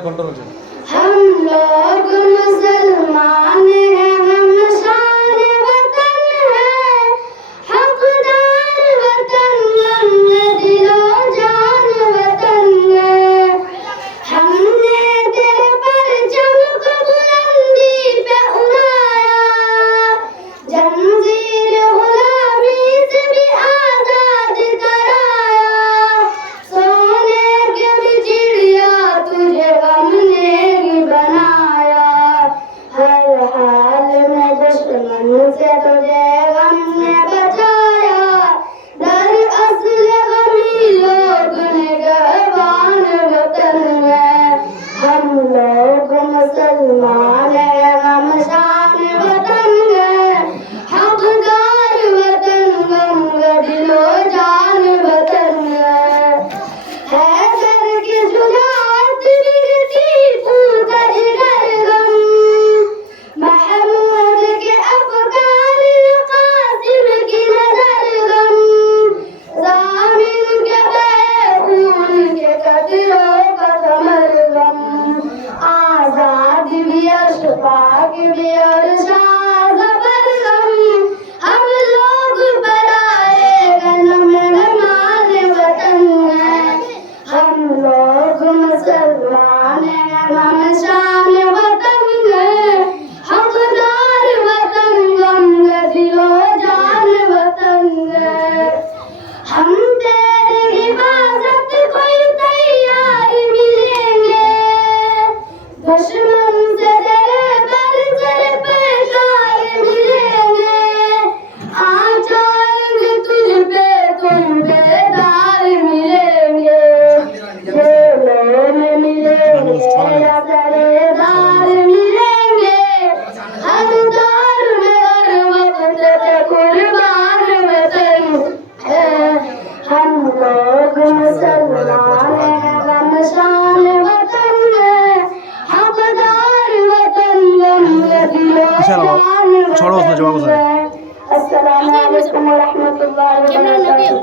में कंट्रोल हो हम लोग मुसलमान हैं, हम शान वतन हैं, हकदार वतन हमने दिलो जान वतन है। हमने तेरे परचम को बुलंदी पे उड़ाया, जंजीर गुलामी से भी आजाद कराया। सोने के भी चिड़िया तुझे हमने ही बनाया, हर हाल में दुश्मन से तुझे हमने बचाया। दरअसल गमी लोग निगहबान वतन है, हम लोग मुसलमान हैं, हम शान वतन है, हकदार वतन गम दिलो जान वतन है। हैदर की जुरात बिगती पूजा जिगर गम, महमूद के अफगान कासिम की नजर गम, ज़ामिन के बैखून के कतरों का कमर गम। आजाद भी अशफाक भी और शाह ज़बर गम, हम लोग बराए गनम मेहमान वतन हैं, हम लोग मुसलमान हैं, हम शान वतन है, हकदार वतन गम दिलो जान वतन है। हम तेरी हिफाजत को तैयार मिलेंगे, दुश्मन से तेरे बरसर पेशार मिलेंगे। आ जाएंगे तुझ पे तुम बेदार मिलेंगे, जेलों में मिलेंगे या दरेदार मिलेंगे, हर दौर में हर वक्त पे कुर्बान वतन है। हम लोग मुसलमान हैं, हम शान वतन है, हकदार वतन गम दिलो छोड़ो उसने जवाब जान उसने। वतन है। अस्सलामु अलैकुम व रहमतुल्लाहि व बरकातहू।